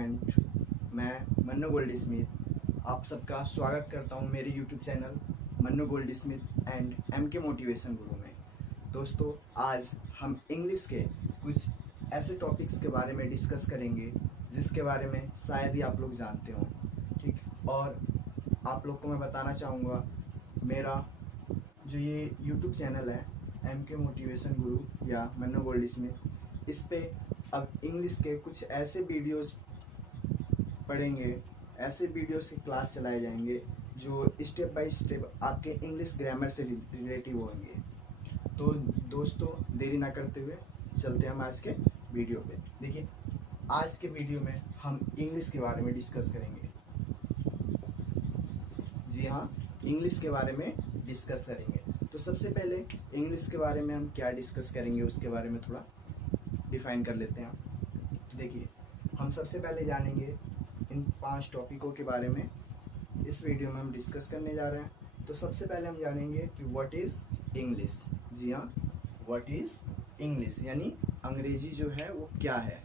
Friend, मैं Mannu gold Smith आप सबका स्वागत करता हूं मेरे YouTube channel Mannu Goldsmith and MK motivation guru में। दोस्तों, आज हम इंग्लिश के कुछ ऐसे टॉपिक्स के बारे में डिस्कस करेंगे जिसके बारे में शायद ही आप लोग जानते हो। ठीक, और आप लोग को मैं बताना चाहूँगा, मेरा जो ये यूट्यूब चैनल है एमके मोटिवेशन गुरु या मन्नू गोल्ड स्मिथ, इस पे अब इंग्लिश के कुछ ऐसे वीडियोस पढ़ेंगे, ऐसे वीडियोस की क्लास चलाए जाएंगे जो स्टेप बाय स्टेप आपके इंग्लिश ग्रामर से रिलेटिव होंगे। तो दोस्तों, देरी ना करते हुए चलते हैं हम आज के वीडियो पे। देखिए, आज के वीडियो में हम इंग्लिश के बारे में डिस्कस करेंगे। जी हाँ, इंग्लिश के बारे में डिस्कस करेंगे। तो सबसे पहले इंग्लिश के बारे में हम क्या डिस्कस करेंगे उसके बारे में थोड़ा डिफाइन कर लेते हैं। देखिए, हम सबसे पहले जानेंगे इन 5 टॉपिकों के बारे में इस वीडियो में हम डिस्कस करने जा रहे हैं। तो सबसे पहले हम जानेंगे कि व्हाट इज़ इंग्लिश। जी हाँ, व्हाट इज़ इंग्लिश यानी अंग्रेजी जो है वो क्या है।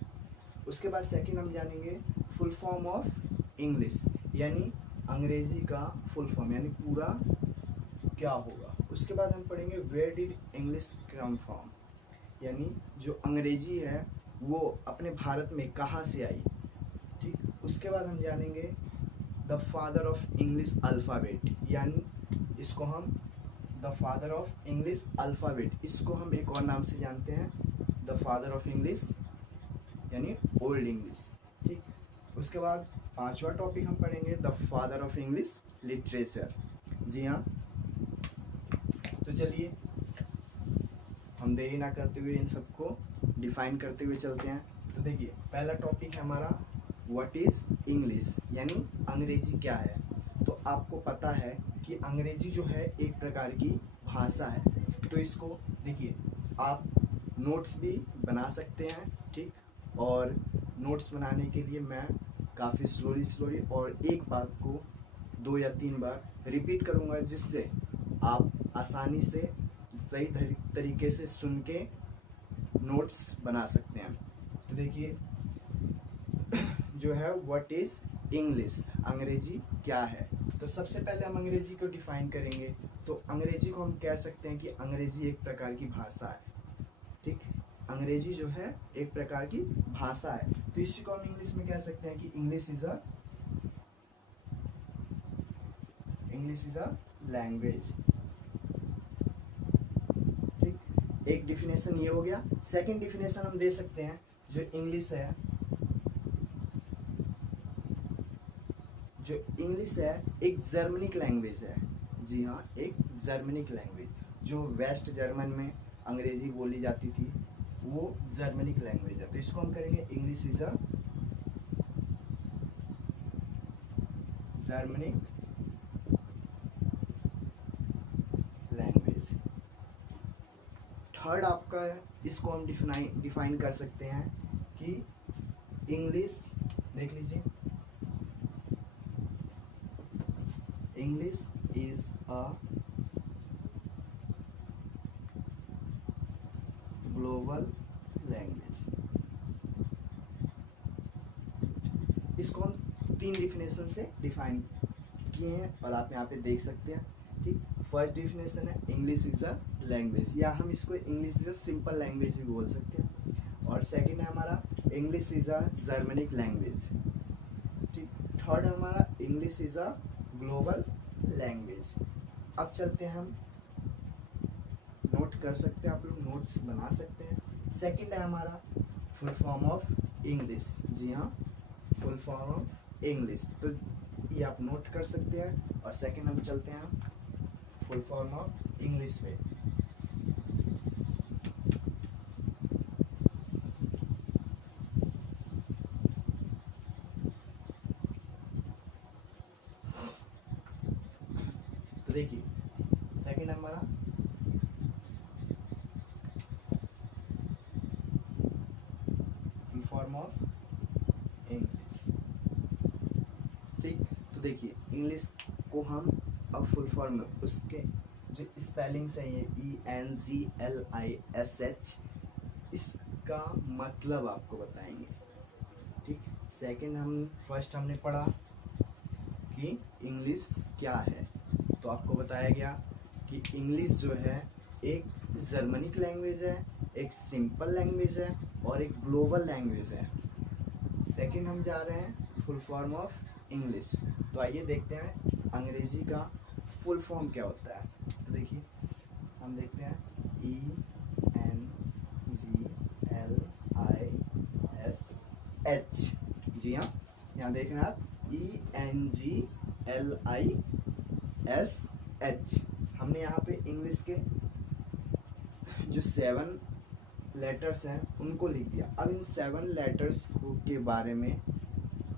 उसके बाद सेकंड हम जानेंगे फुल फॉर्म ऑफ इंग्लिश यानी अंग्रेजी का फुल फॉर्म यानी पूरा क्या होगा। उसके बाद हम पढ़ेंगे where did English come from यानी जो अंग्रेजी है वो अपने भारत में कहाँ से आई। ठीक, उसके बाद हम जानेंगे the father of English alphabet यानी इसको हम the father of English alphabet, इसको हम एक और नाम से जानते हैं द फादर ऑफ इंग्लिश यानी ओल्ड इंग्लिश। ठीक, उसके बाद 5वां टॉपिक हम पढ़ेंगे the father of English literature. जी हाँ, तो चलिए हम देरी ना करते हुए इन सबको डिफाइन करते हुए चलते हैं। तो देखिए, पहला टॉपिक है हमारा व्हाट इज़ इंग्लिश यानी अंग्रेजी क्या है। तो आपको पता है कि अंग्रेजी जो है एक प्रकार की भाषा है। तो इसको देखिए, आप नोट्स भी बना सकते हैं। ठीक, और नोट्स बनाने के लिए मैं काफ़ी स्लोली और एक बात को 2 या 3 बार रिपीट करूँगा जिससे आप आसानी से सही तरीके से सुन के नोट्स बना सकते हैं। तो देखिए, जो है व्हाट इज़ इंग्लिश अंग्रेजी क्या है। तो सबसे पहले हम अंग्रेजी को डिफाइन करेंगे। तो अंग्रेजी को हम कह सकते हैं कि अंग्रेजी एक प्रकार की भाषा है। ठीक, अंग्रेजी जो है एक प्रकार की भाषा है। तो इसी को हम इंग्लिश में कह सकते हैं कि इंग्लिश इज़ अ लैंग्वेज। एक डिफिनेशन ये हो गया। सेकंड डिफिनेशन हम दे सकते हैं, जो इंग्लिश है एक जर्मनिक लैंग्वेज है। जी हाँ, एक जर्मनिक लैंग्वेज जो वेस्ट जर्मन में अंग्रेजी बोली जाती थी वो जर्मनिक लैंग्वेज है। तो इसको हम करेंगे English is a Germanic language. Third आपका इसको हम डिफाइन कर सकते हैं कि इंग्लिश, देख लीजिए, English is a global language. इसको हम 3 डिफिनेशन से डिफाइन किए हैं और आप यहाँ पे देख सकते हैं। ठीक, फर्स्ट डिफिनेशन है इंग्लिश इज अ लैंग्वेज या हम इसको English is a simple language भी बोल सकते हैं। और सेकंड है हमारा English is a Germanic language. ठीक, थर्ड है हमारा English is a global language. अब चलते हैं, हम नोट कर सकते हैं, आप लोग नोट्स बना सकते हैं। सेकंड है हमारा फुल फॉर्म ऑफ इंग्लिश। जी हाँ, फुल फॉर्म ऑफ इंग्लिश, तो ये आप नोट कर सकते हैं। और सेकंड हम चलते हैं फुल फॉर्म ऑफ इंग्लिश पे। तो देखिए, सेकंड हमारा फुल फॉर्म ऑफ इंग्लिश। ठीक, तो देखिए, इंग्लिश को हम अब फुल फॉर्म में उसके जो स्पेलिंग्स है ये ENGLISH, इसका मतलब आपको बताएंगे। ठीक, सेकंड हम फर्स्ट हमने पढ़ा कि इंग्लिश क्या है, तो आपको बताया गया कि इंग्लिश जो है एक जर्मनिक लैंग्वेज है, एक सिंपल लैंग्वेज है और एक ग्लोबल लैंग्वेज है। सेकंड हम जा रहे हैं फुल फॉर्म ऑफ इंग्लिश। तो आइए देखते हैं अंग्रेजी का फुल फॉर्म क्या होता है। तो देखिए हम देखते हैं ENGLISH। जी हाँ, यहाँ देखना आप ENGLISH। हमने यहाँ पे इंग्लिश के जो 7 लेटर्स हैं उनको लिख दिया। अब इन 7 लेटर्स के बारे में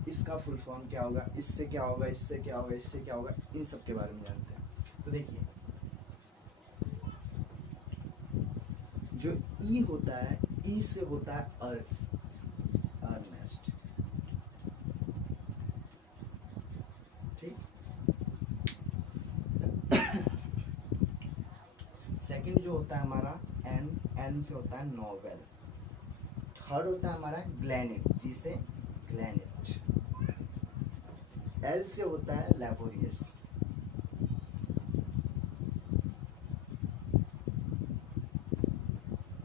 इसका फुल फॉर्म क्या होगा, इससे क्या होगा, इससे क्या होगा, इससे क्या होगा, इन सब के बारे में जानते हैं। तो देखिए जो ई होता है, ई से होता है अर्नेस्ट। ठीक। सेकंड जो होता है हमारा एन, एन से होता है नोवेल। थर्ड होता है हमारा ग्लैनेट, जी से ग्लैनेट। एल से होता है लैबोरियस।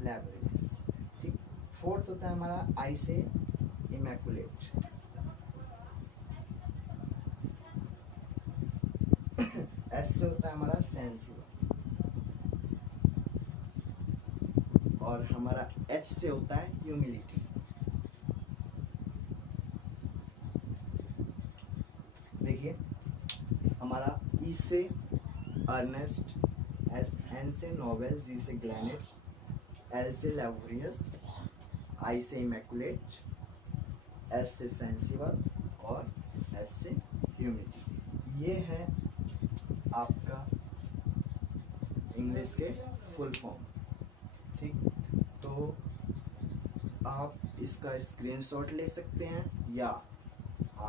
लैबोरियस। ठीक। फोर्थ होता है हमारा आई से इमैकुलेट। एस से होता है हमारा सेंसिबल। और हमारा एच से होता है ह्यूमिलिटी। देखिए हमारा ई से अर्नेस्ट, एन से नोवेल, जी से ग्लैनेट, एल से लैबोरियस, आई से इमैकुलेट, एस से सेंसिबल और एस से ह्यूमिलिटी। ये है आपका इंग्लिश के फुल फॉर्म। ठीक। तो आप इसका स्क्रीनशॉट ले सकते हैं या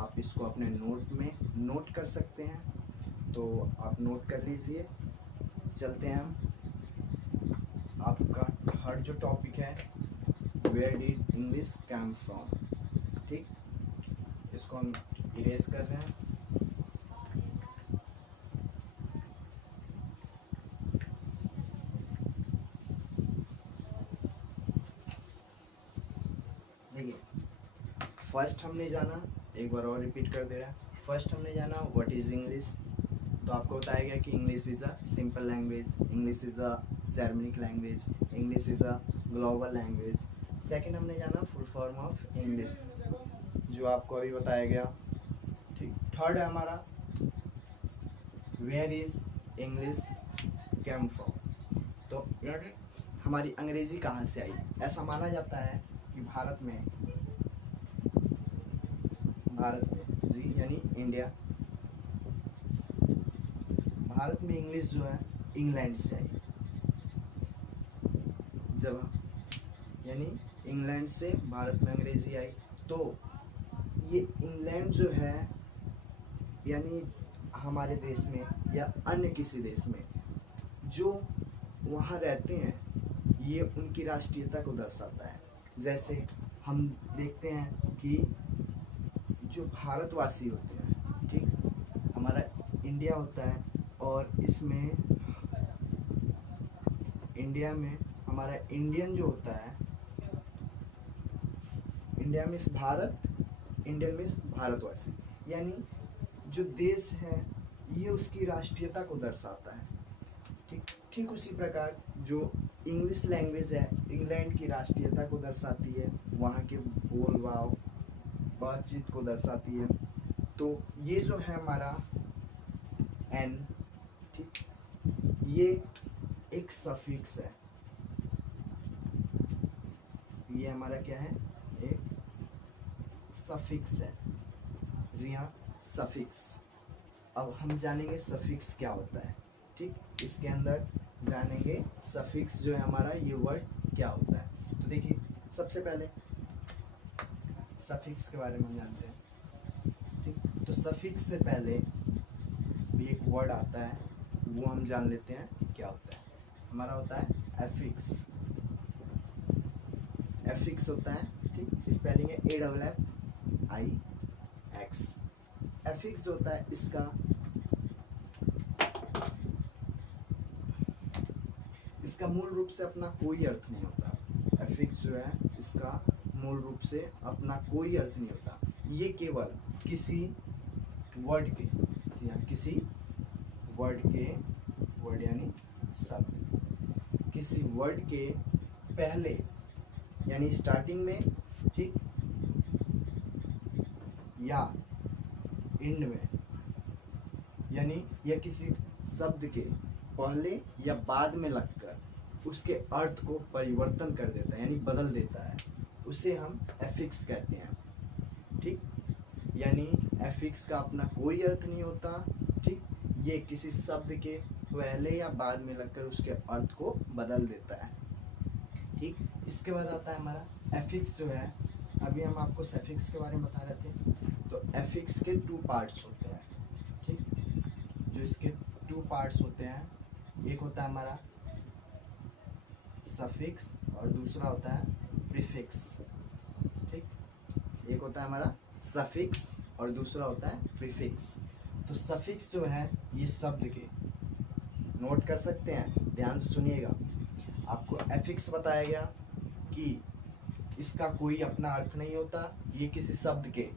आप इसको अपने नोट में नोट कर सकते हैं। तो आप नोट कर लीजिए। चलते हैं हम। आपका थर्ड जो टॉपिक है, where did English come from. ठीक। इसको हम इरेज कर रहे हैं। देखिए फर्स्ट हमने जाना, एक बार और रिपीट कर दे रहा है। फर्स्ट हमने जाना व्हाट इज इंग्लिश। तो आपको बताया गया कि English is a simple language, English is a Germanic language, English is a global language. Second हमने जाना फुल फॉर्म ऑफ इंग्लिश, जो आपको अभी बताया गया। ठीक। थर्ड है हमारा where is English come from. तो यानी हमारी अंग्रेजी कहाँ से आई। ऐसा माना जाता है कि भारत में जी यानी इंडिया, भारत में इंग्लिश जो है इंग्लैंड से आई। जब यानी इंग्लैंड से भारत में अंग्रेजी आई, तो ये इंग्लैंड जो है यानी हमारे देश में या अन्य किसी देश में जो वहाँ रहते हैं, ये उनकी राष्ट्रीयता को दर्शाता है। जैसे हम देखते हैं कि जो भारतवासी होते हैं, ठीक, हमारा इंडिया होता है और इसमें इंडिया में हमारा इंडियन जो होता है, इंडिया में भारत, इंडियन में भारतवासी, यानी जो देश है ये उसकी राष्ट्रीयता को दर्शाता है। ठीक उसी प्रकार जो इंग्लिश लैंग्वेज है इंग्लैंड की राष्ट्रीयता को दर्शाती है, वहाँ के बोल भाव बातचीत को दर्शाती है। तो ये जो है हमारा एन, ठीक, ये एक सफिक्स है। ये हमारा क्या है, एक सफिक्स है। जी हाँ, सफिक्स। अब हम जानेंगे सफिक्स क्या होता है। ठीक, इसके अंदर जानेंगे सफिक्स जो है हमारा, ये वर्ड क्या होता है। तो देखिए सबसे पहले सफिक्स के बारे में हम जानते हैं। ठीक, तो सफिक्स से पहले भी एक वर्ड आता है, वो हम जान लेते हैं क्या होता है। हमारा होता है एफिक्स। एफिक्स होता है, ठीक, स्पेलिंग है AFFIX। IX। एफिक्स होता है इसका मूल रूप से अपना कोई अर्थ नहीं होता। एफिक्स जो है इसका मूल रूप से अपना कोई अर्थ नहीं होता। ये केवल किसी वर्ड के, किसी वर्ड यानी शब्द, किसी वर्ड के पहले यानी स्टार्टिंग में, ठीक, या एंड में, यानी यह किसी शब्द के पहले या बाद में लगकर उसके अर्थ को परिवर्तन कर देता है यानी बदल देता है, उसे हम एफिक्स कहते हैं। ठीक, यानी एफिक्स का अपना कोई अर्थ नहीं होता। ठीक, ये किसी शब्द के पहले या बाद में लगकर उसके अर्थ को बदल देता है। ठीक, इसके बाद आता है हमारा एफिक्स जो है, अभी हम आपको सफिक्स के बारे में बता रहे थे। तो एफिक्स के 2 पार्ट्स होते हैं। ठीक, जो इसके 2 पार्ट्स होते हैं, एक होता है हमारा सफिक्स और दूसरा होता है प्रीफिक्स। ठीक, एक होता है हमारा सफिक्स और दूसरा होता है प्रीफिक्स। तो सफिक्स जो है ये शब्द के, नोट कर सकते हैं, ध्यान से सुनिएगा। आपको एफिक्स बताया गया कि इसका कोई अपना अर्थ नहीं होता, ये किसी शब्द के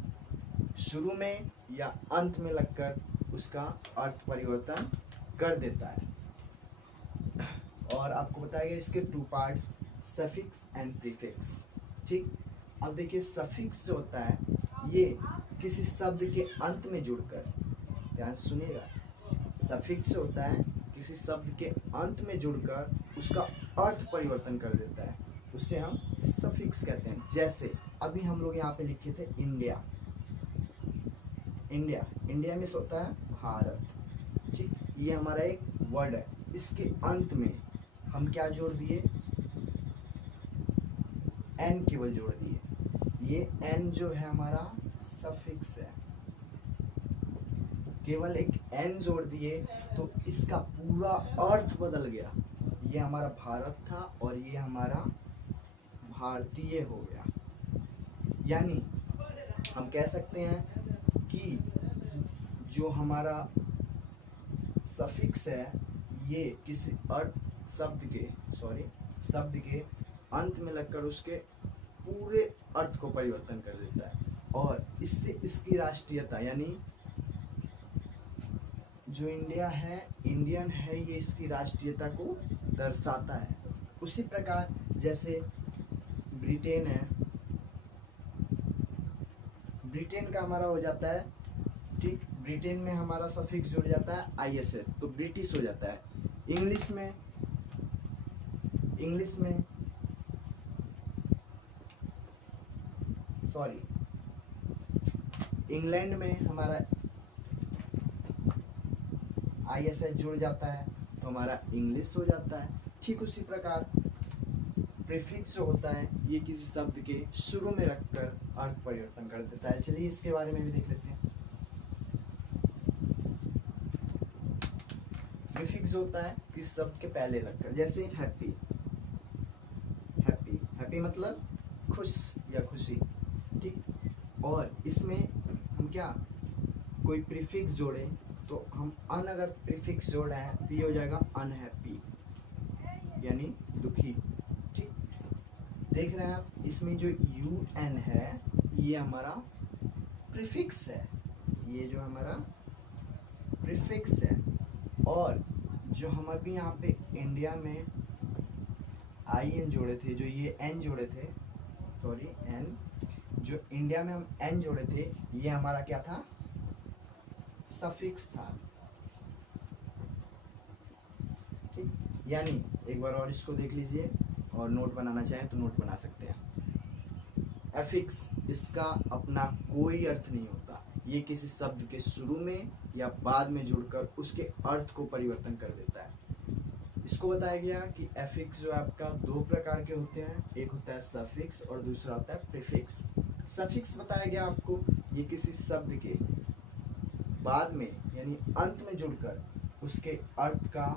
शुरू में या अंत में लगकर उसका अर्थ परिवर्तन कर देता है। और आपको बताया गया इसके 2 पार्ट्स, सफिक्स एंड प्रीफिक्स। ठीक, अब देखिए सफिक्स जो होता है ये किसी शब्द के अंत में जुड़कर, ध्यान से सुनिएगा, सफिक्स होता है किसी शब्द के अंत में जुड़कर उसका अर्थ परिवर्तन कर देता है, उसे हम सफिक्स कहते हैं। जैसे अभी हम लोग यहाँ पे लिखे थे इंडिया, इंडिया में होता है भारत। ठीक, ये हमारा एक वर्ड है, इसके अंत में हम क्या जोड़ दिए, एन केवल जोड़ दिए। ये एन जो है हमारा सफिक्स है, केवल एक एन जोड़ दिए तो इसका पूरा अर्थ बदल गया। ये हमारा भारत था और ये हमारा भारतीय हो गया। यानी हम कह सकते हैं कि जो हमारा सफिक्स है ये किसी शब्द के अंत में लगकर उसके पूरे अर्थ को परिवर्तन कर देता है और इससे इसकी राष्ट्रीयता यानी जो इंडिया है, इंडियन है, ये इसकी राष्ट्रीयता को दर्शाता है। उसी प्रकार जैसे ब्रिटेन है, ब्रिटेन का हमारा हो जाता है, ठीक, ब्रिटेन में हमारा सफिक्स जुड़ जाता है ISS, तो ब्रिटिश हो जाता है। इंग्लिश में इंग्लैंड में हमारा ISS जुड़ जाता है तो हमारा इंग्लिश हो जाता है। ठीक उसी प्रकार प्रीफिक्स जो होता है ये किसी शब्द के शुरू में रखकर अर्थ परिवर्तन कर देता है। चलिए इसके बारे में भी देख लेते हैं। प्रीफिक्स होता है किसी शब्द के पहले रखकर, जैसे हैप्पी मतलब खुश या खुशी। ठीक, और इसमें हम क्या कोई प्रीफिक्स जोड़े तो हम अगर प्रीफिक्स जोड़ रहे हैं तो ये हो जाएगा अनहैप्पी यानी दुखी। ठीक, देख रहे हैं आप, इसमें जो UN है ये हमारा प्रीफिक्स है, ये जो हमारा प्रीफिक्स है। और जो हम अभी यहाँ पे इंडिया में IN जोड़े थे, जो ये N जोड़े थे, N, जो इंडिया में हम N जोड़े थे, ये हमारा क्या था, सफिक्स था। ठीक, यानी एक बार और इसको देख लीजिए और नोट बनाना चाहें तो नोट बना सकते हैं। एफिक्स, इसका अपना कोई अर्थ नहीं होता, ये किसी शब्द के शुरू में या बाद में जुड़कर उसके अर्थ को परिवर्तन कर देता है। इसको बताया गया कि एफिक्स जो आपका 2 प्रकार के होते हैं, एक होता है सफिक्स और दूसरा होता है प्रीफिक्स। सफिक्स बताया गया आपको, ये किसी शब्द के बाद में यानी अंत में जुड़कर उसके अर्थ का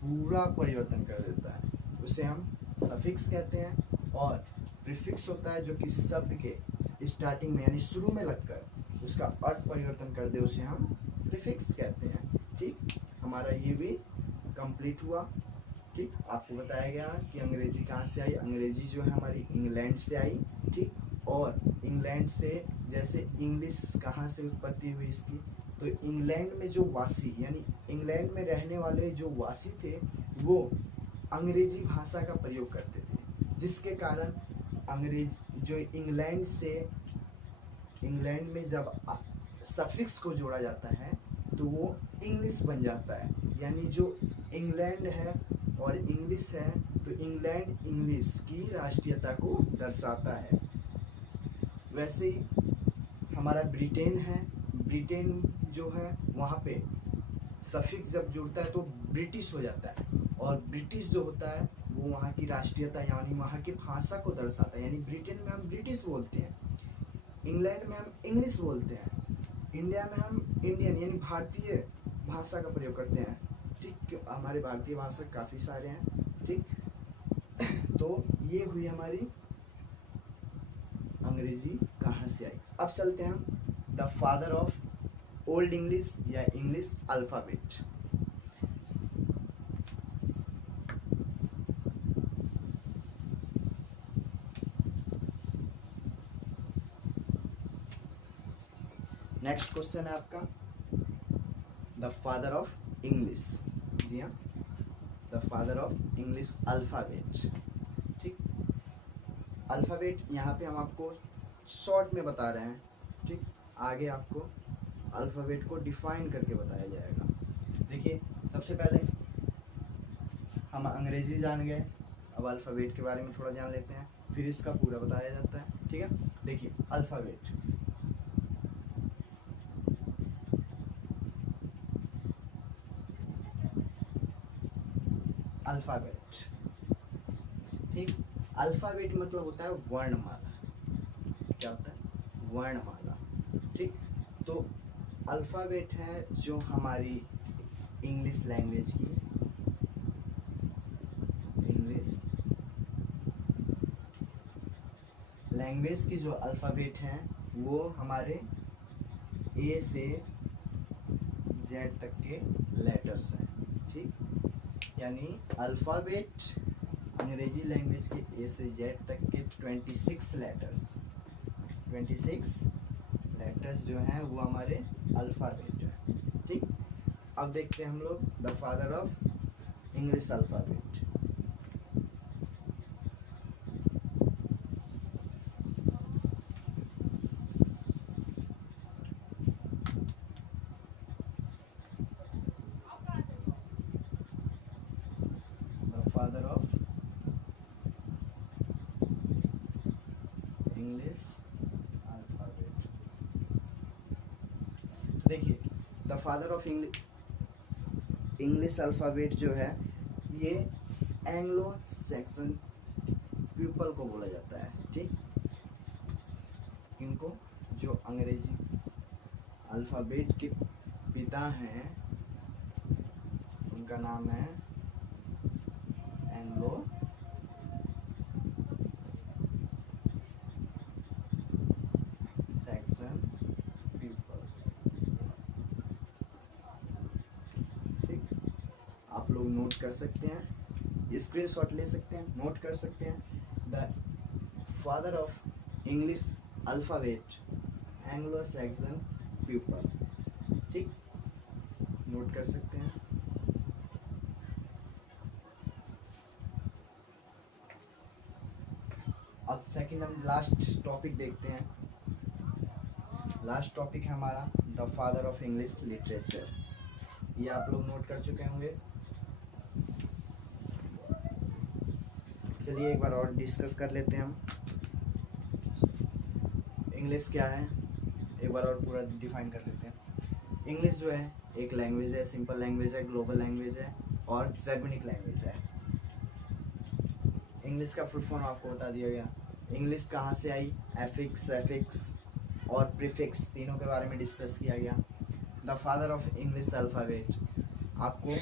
पूरा परिवर्तन कर देता है, उसे हम सफिक्स कहते हैं। और प्रीफिक्स होता है जो किसी शब्द के स्टार्टिंग में यानी शुरू में लगकर उसका अर्थ परिवर्तन कर दे उसे हम प्रीफिक्स कहते हैं। ठीक, हमारा ये भी कंप्लीट हुआ। ठीक, आपको बताया गया कि अंग्रेजी कहाँ से आई। अंग्रेजी जो है हमारी इंग्लैंड से आई। ठीक, और इंग्लैंड से जैसे इंग्लिश कहाँ से उत्पत्ति हुई इसकी, तो इंग्लैंड में जो वासी यानी इंग्लैंड में रहने वाले जो वासी थे वो अंग्रेजी भाषा का प्रयोग करते थे, जिसके कारण अंग्रेज जो इंग्लैंड में जब सफिक्स को जोड़ा जाता है तो वो इंग्लिश बन जाता है। यानी जो इंग्लैंड है और इंग्लिश है तो इंग्लैंड इंग्लिश की राष्ट्रीयता को दर्शाता है। वैसे ही हमारा ब्रिटेन है, ब्रिटेन जो है वहाँ पे सफिक्स जब जुड़ता है तो ब्रिटिश हो जाता है, और ब्रिटिश जो होता है वो वहाँ की राष्ट्रीयता यानी वहाँ की भाषा को दर्शाता है। यानी ब्रिटेन में हम ब्रिटिश बोलते हैं, इंग्लैंड में हम इंग्लिश बोलते हैं, इंडिया में हम इंडियन यानी भारतीय भाषा का प्रयोग करते हैं। ठीक, हमारे भारतीय भाषा काफ़ी सारे हैं। ठीक, तो ये हुई हमारी अंग्रेजी कहाँ से आई। अब चलते हैं हम the father of old English या इंग्लिश अल्फ़ाबेट। नेक्स्ट क्वेश्चन है आपका द फादर ऑफ इंग्लिश। जी हाँ, the father of English alphabet. ठीक, अल्फ़ाबेट यहाँ पे हम आपको शॉर्ट में बता रहे हैं। ठीक, आगे आपको अल्फ़ाबेट को डिफाइन करके बताया जाएगा। देखिए, सबसे पहले हम अंग्रेजी जान गए, अब अल्फ़ाबेट के बारे में थोड़ा जान लेते हैं, फिर इसका पूरा बताया जाता है। ठीक है, देखिए अल्फ़ाबेट। अल्फ़ाबेट, ठीक, अल्फ़ाबेट मतलब होता है वर्णमाला। क्या होता है? वर्णमाला। ठीक, तो अल्फ़ाबेट है जो हमारी इंग्लिश लैंग्वेज की, इंग्लिश लैंग्वेज की जो अल्फ़ाबेट हैं वो हमारे ए से जेड तक के लेटर्स हैं। ठीक, यानी अल्फ़ाबेट अंग्रेजी लैंग्वेज के ए से जेड तक के 26 लेटर्स जो हैं वो हमारे अल्फ़ाबेट हैं। ठीक, अब देखते हैं हम लोग the father of English alphabet. Father of English alphabet. देखिए, the father of English alphabet जो है ये एंग्लो सैक्सन पीपल को बोला जाता है। ठीक, इनको जो अंग्रेजी अल्फ़ाबेट के पिता हैं उनका नाम है एंग्लो सैक्सन पीपल। ठीक, आप लोग नोट कर सकते हैं, स्क्रीनशॉट ले सकते हैं, नोट कर सकते हैं। The father of English alphabet Anglo Saxon people. ठीक, नोट कर सकते हैं। अब सेकंड हम लास्ट टॉपिक देखते हैं। लास्ट टॉपिक है हमारा the father of English literature. ये आप लोग नोट कर चुके होंगे। चलिए एक बार और डिस्कस कर लेते हैं हम। इंग्लिश क्या है एक बार और पूरा डिफाइन कर लेते हैं। इंग्लिश जो है एक लैंग्वेज है, सिंपल लैंग्वेज है, ग्लोबल लैंग्वेज है और जर्मनिक लैंग्वेज है। इंग्लिश का फुल फॉर्म आपको बता दिया गया। इंग्लिश कहाँ से आई, एफिक्स, सफिक्स और प्रीफिक्स तीनों के बारे में डिस्कस किया गया। The father of English alphabet, आपको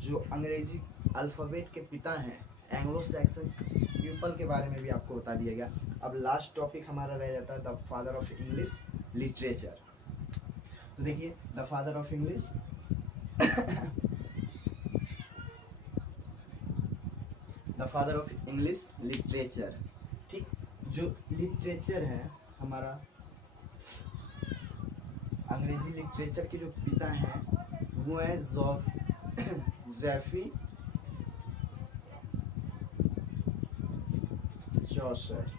जो अंग्रेजी अल्फ़ाबेट के पिता हैं एंग्लो सैक्सन पीपल के बारे में भी आपको बता दिया गया। अब लास्ट टॉपिक हमारा रह जाता है the father of English literature. तो देखिए the father of English the father of English literature, ठीक। जो लिटरेचर है हमारा, अंग्रेजी लिटरेचर के जो पिता हैं वो है जेफरी चौसर,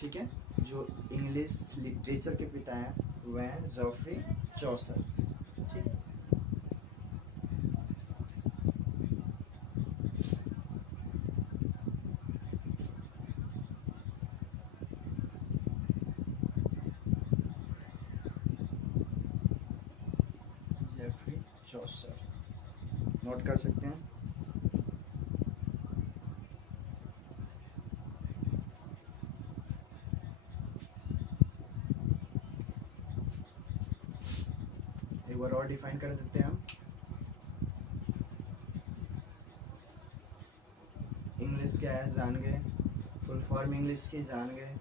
ठीक है। जो इंग्लिश लिटरेचर के पिता हैं वो हैं जेफरी चौसर, ठीक। जेफरी चौसर नोट कर सकते हैं। एक बार और डिफाइन कर देते हैं हम। इंग्लिश क्या है जान गए, फुल फॉर्म इंग्लिश की जान गए,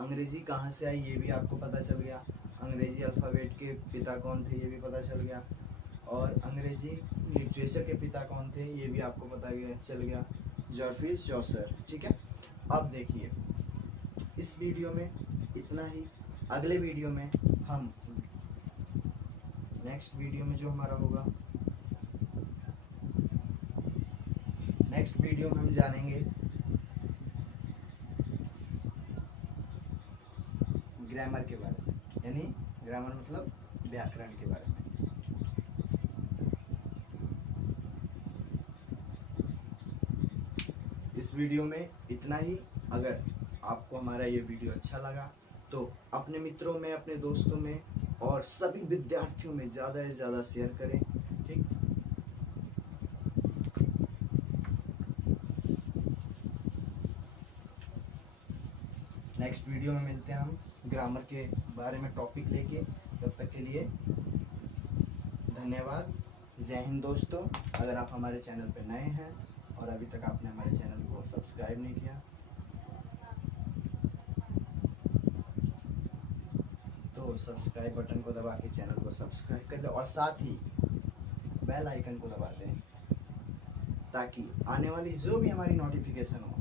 अंग्रेजी कहाँ से आई ये भी आपको पता चल गया, अंग्रेजी अल्फ़ाबेट के पिता कौन थे ये भी पता चल गया, और अंग्रेजी लिटरेचर के पिता कौन थे ये भी आपको पता चल गया, जेफरी चौसर, ठीक है। अब देखिए इस वीडियो में इतना ही। अगले वीडियो में हम, नेक्स्ट वीडियो में जो हमारा होगा, नेक्स्ट वीडियो में हम जानेंगे ग्रामर के बारे में, यानी ग्रामर मतलब व्याकरण के बारे में। इस वीडियो में इतना ही। अगर आपको हमारा ये वीडियो अच्छा लगा तो अपने मित्रों में, अपने दोस्तों में और सभी विद्यार्थियों में ज़्यादा से ज़्यादा शेयर करें, ठीक। नेक्स्ट वीडियो में मिलते हैं हम ग्रामर के बारे में टॉपिक लेके। तब तक के लिए धन्यवाद। जय हिंद दोस्तों। अगर आप हमारे चैनल पर नए हैं और अभी तक आपने हमारे चैनल को सब्सक्राइब नहीं किया तो सब्सक्राइब बटन को दबा के चैनल को सब्सक्राइब कर लें और साथ ही बेल आइकन को दबा दें ताकि आने वाली जो भी हमारी नोटिफिकेशन हो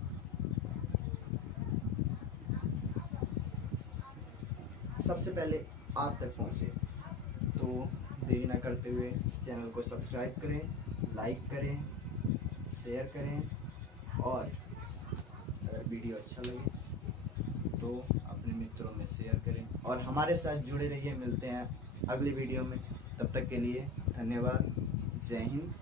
सबसे पहले आप तक पहुंचे। तो देरी ना करते हुए चैनल को सब्सक्राइब करें, लाइक करें, शेयर करें और अगर वीडियो अच्छा लगे तो अपने मित्रों में शेयर करें और हमारे साथ जुड़े रहिए। मिलते हैं अगली वीडियो में, तब तक के लिए धन्यवाद। जय हिंद।